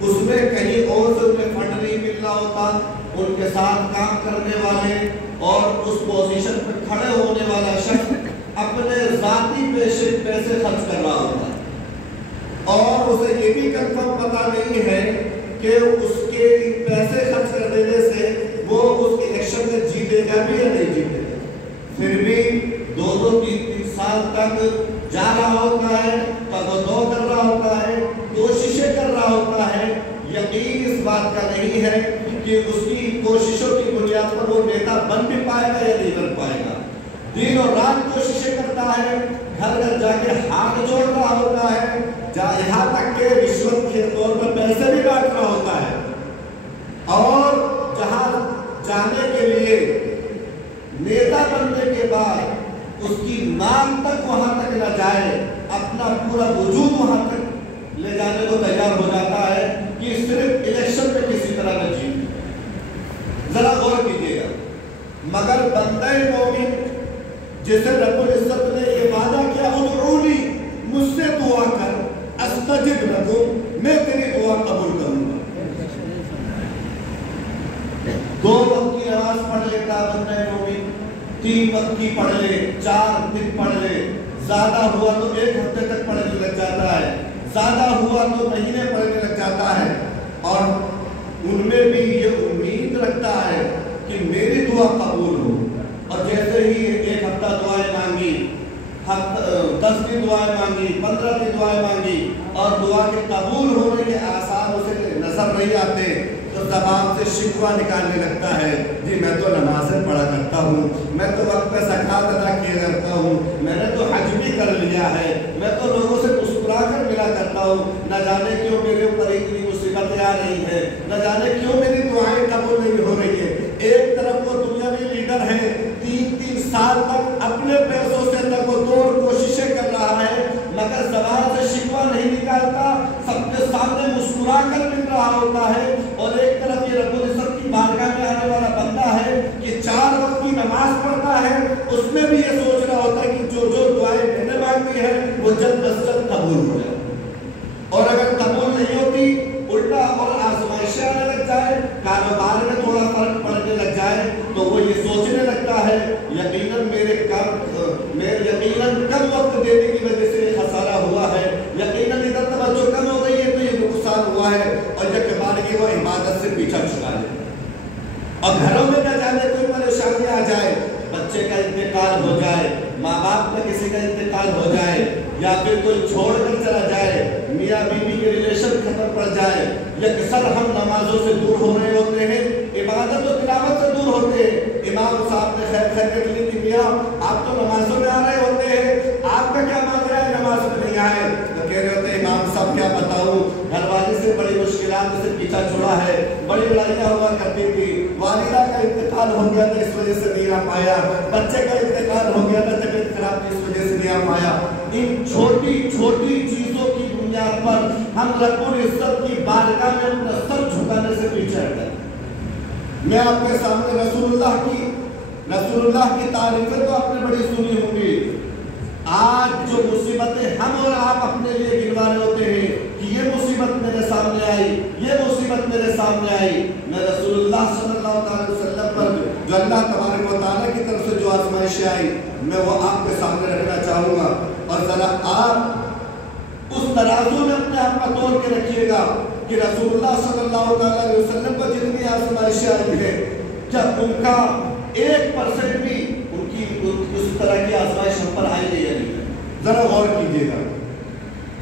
اس میں کہیں اور سے انہیں فنڈ نہیں مل رہا ہوتا، ان کے ساتھ کام کرنے والے اور اس پوزیشن پہ کھڑے ہونے والا شخص اپنے ذاتی پیسے خرچ کر رہا ہوتا ہے، اور اسے یہ بھی کنفرم پتا نہیں ہے کہ اس کے پیسے خرچ کر دینے سے وہ اس الیکشن میں جیتے گا بھی یا نہیں جیتے گا، پھر بھی 2-3 سال تک جا رہا ہوتا ہے، تگدو کر رہا ہوتا ہے، کوششیں کر رہا ہوتا ہے، یقین اس بات کا نہیں ہے کہ اس کی کوششوں کی بنیاد پر وہ نیتا بن بھی پائے گا یا نہیں بن پائے گا، دن اور رات کوششیں کرتا ہے، گھر گھر جا کے ہاتھ جوڑ رہا ہوتا ہے، یہاں تک کہ رشوت کے طور پر پیسے بھی بانٹ رہا ہوتا ہے، اور جہاں جانے کے لیے نیتا بننے کے بعد اس کی نام تک وہاں تک نہ جائے، اپنا پورا وجود وہاں تک لے جانے کو تیار ہو جاتا ہے کہ صرف الیکشن میں کسی طرح نہ جیت۔ ذرا غور کیجیے گا، مگر بندہ مومن جسے رب العزت نے یہ وعدہ کیا، ادعونی، مجھ سے دعا کر، استجب لکم، میں تیری دعا قبول کروں گا۔ 2 وقت کی نماز پڑھ لیتا بندہ مومن، 3 وقت کی پڑھ لے، 4 دن پڑھ لے، زیادہ ہوا تو 1 ہفتے تک پڑھنے لگ جاتا ہے، زیادہ ہوا تو مہینے پڑھنے لگ جاتا ہے، اور ان میں بھی یہ امید رکھتا ہے کہ میری دعا قبول ہو، اور جیسے ہی 1 ہفتہ دعائیں مانگی، 10 دن دعائیں مانگی، 15 دن دعائیں مانگی، اور دعا کے قبول ہونے کے آثار اسے نظر نہیں آتے، تو زبان سے شکوہ نکالنے لگتا ہے، جی میں تو نمازیں پڑھا کرتا ہوں، میں تو وقت پہ زکوٰۃ ادا کیا کرتا ہوں، میں نے تو حج بھی کر لیا ہے، میں تو لوگوں سے مسکرا کر ملا کرتا ہوں، نہ جانے کیوں میرے اوپر اتنی مصیبتیں آ رہی ہیں، نہ جانے کیوں میری دعائیں قبول نہیں ہو رہی ہیں۔ ایک طرف وہ دنیاوی لیڈر ہے، 3 سال تک اپنے پیسوں سے تک وہ توڑ کوششیں کر رہا ہے، مگر زبان سے شکوہ نہیں نکالتا، سب کے سامنے مسکرا کر مل رہا ہوتا ہے، اور ایک طرف یہ رب العزت کی بارگاہ میں آنے والا بندہ ہے کہ 4 وقت کی نماز پڑھتا ہے، اس میں بھی یہ سوچ رہا ہوتا ہے کہ جو دعائیں میں نے مانگی ہے وہ جلد از جلد قبول ہو جائے، اور اگر قبول نہیں ہوتی الٹا اور آزمائشیں آنے لگ جائے، کاروبار میں تھوڑا فرق پڑنے لگ جائے، تو وہ یہ سوچنے لگتا ہے یقیناً کم وقت دینے کی وجہ سے یہ خسارہ ہوا ہے، یقیناً ادھر توجہ کم ہو گئی ہے تو یہ نقصان ہوا ہے، اور جب کہ بار وہ عبادت سے پیچھا چھڑا لے، اور گھروں میں نہ جانے کوئی پریشانی آ جائے، بچے کا انتقال ہو جائے، ماں باپ کا کسی کا انتقال ہو جائے، یا پھر کوئی چھوڑ کر چلا جائے، میاں بیوی کے ریلیشن ختم پڑ جائے، یکسر ہم نمازوں سے دور ہو رہے ہوتے ہیں، عبادت و تلاوت سے دور ہوتے ہیں، امام صاحب نے خیر کے لیے تھی، میاں آپ تو نمازوں میں آ رہے ہوتے ہیں، آپ کا کیا مانگ رہا ہے نماز میں نہیں آئے، تو کہہ رہے ہوتے ہیں امام صاحب کیا بتاؤں، گھر والی سے بڑی مشکلات سے پیچھا چھوڑا ہے، بڑی لڑائیاں ہوا کرتی تھی، والدہ کا انتقال ہو گیا تھا اس وجہ سے نہیں آ پایا، بچے کا انتقال ہو گیا تھا طبیعت خراب تھی اس وجہ سے نہیں آ پایا۔ ان چھوٹی چھوٹی چیزوں کی بنیاد پر ہم رب العزت کی بارگاہ میں اپنا سر جھکانے سے پیچھے ہٹ گئے۔ میں آپ کے سامنے رسول اللہ کی تعریفیں تو آپ نے بڑی سنی ہوں گی، آج جو مصیبتیں ہم اور آپ اپنے لیے گنوا رہے ہوتے ہیں کہ یہ مصیبت میرے سامنے آئی، یہ مصیبت میرے سامنے آئی، میں رسول اللہ صلی اللہ علیہ وسلم پر جو اللہ تبارک و تعالیٰ کی طرف سے جو آزمائشیں آئی میں وہ آپ کے سامنے رکھنا چاہوں گا، اور ذرا آپ اس ترازو میں اپنے آپ کا تول کے رکھیے گا کہ رسول اللہ صلی اللہ علیہ وسلم پر جتنی آزمائشیں آئی ہیں کیا ان کا 1% بھی ان کی اس طرح کی آزمائش ہم پر آئی ہے یا نہیں؟ ذرا غور کیجیے گا،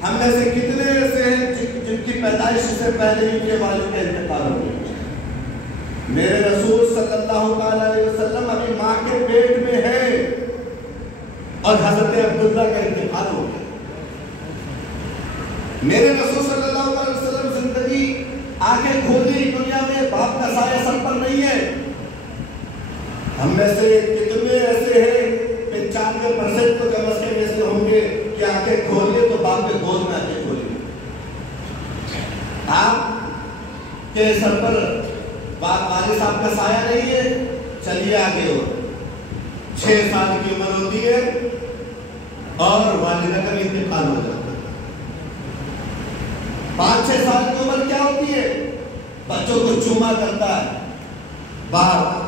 ہم میں سے کتنے ایسے ہیں جن کی پیدائش سے پہلے ان کے والد کا انتقال ہو گیا؟ میرے رسول صلی اللہ علیہ وسلم ابھی ماں کے پیٹ میں ہے اور حضرت عبداللہ کا انتقال ہو گیا۔ میرے رسول صلی اللہ علیہ وسلم زندگی آنکھیں کھولی، دنیا میں باپ کا سایہ سر پر نہیں ہے۔ ہم میں سے کتنے ایسے ہیں 95% تو کم از کم ایسے ہوں گے کہ آنکھیں کھولیے تو باپ کے گود میں آنکھیں کھولیے۔ آپ کے سر پر والد صاحب کا سایہ نہیں ہے، چلیے آگے ہو، 6 سال کی عمر ہوتی ہے اور والدہ کا بھی انتقال ہو جاتا ہے۔ 5-6 سال کی عمر کیا ہوتی ہے؟ بچوں کو چوما کرتا ہے باپ،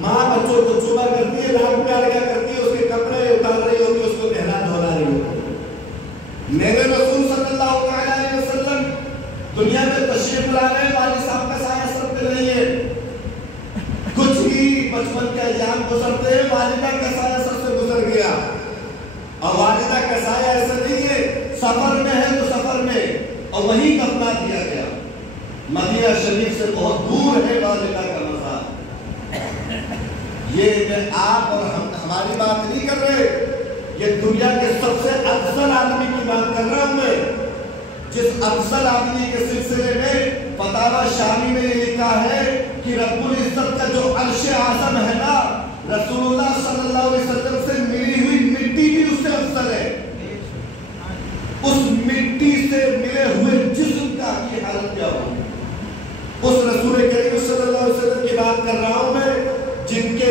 ماں بچوں کو چوما کرتی ہے، لاڈ پیار کیا کرتی ہے، اس کے کپڑے اتار رہی ہوتی ہے، اس کو نہلا دھلا رہی ہوتی ہے۔ میرے رسول صلی اللہ علیہ وسلم دنیا میں تشریف لا رہے ہیں، والد صاحب کا سایہ سر پہ نہیں ہے، کچھ ہی بچپن کے ایام گزرتے ہیں، والدہ کا سایہ سر سے گزر گیا، اور والدہ کا سایہ ایسا نہیں ہے، سفر میں ہے تو سفر میں، اور وہیں دفنا دیا گیا۔ مدینہ شریف سے بہت دور ہے والدہ کا مزار۔ یہ میں آپ اور ہماری بات نہیں کر رہے، یہ دنیا کے سب سے افضل آدمی کی بات کر رہا ہوں میں، جس افضل آدمی کے سلسلے میں فتاوی شامی میں یہ لکھا ہے کہ رب العزت کا جو عرش اعظم ہے نا، رسول اللہ صلی اللہ علیہ وسلم سے ملی ہوئی مٹی بھی اس سے افضل ہے۔ اس مٹی سے ملے ہوئے جسم کا کی حالت کیا ہو، اس رسول کریم صلی اللہ علیہ وسلم کی بات کر رہا ہوں میں، جن کے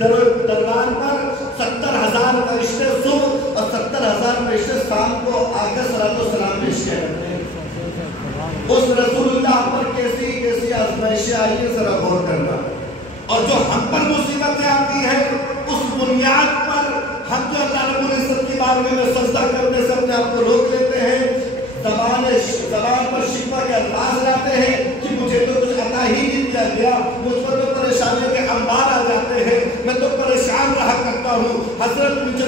دربار پر 70,000 فرشتے صبح اور 70,000 فرشتے شام کو آ کر صلاۃ و سلام پیش کرتے ہیں۔ اس رسول اللہ پر کیسی کیسی آزمائشیں آئی ہیں، ذرا غور کرنا۔ اور جو ہم پر مصیبتیں آتی ہیں، اس بنیاد پر ہم جو اللہ رب العزت کی بارگاہ میں سجدہ کرنے سے اپنے آپ کو روک لیتے ہیں، زبان پر شکوہ کے الفاظ لاتے ہیں کہ مجھے تو کچھ عطا ہی نہیں دیا گیا، مجھ پر تو پریشانیوں کے انبار آ جاتے ہیں، میں تو پریشان رہا کرتا ہوں، حضرت مجھے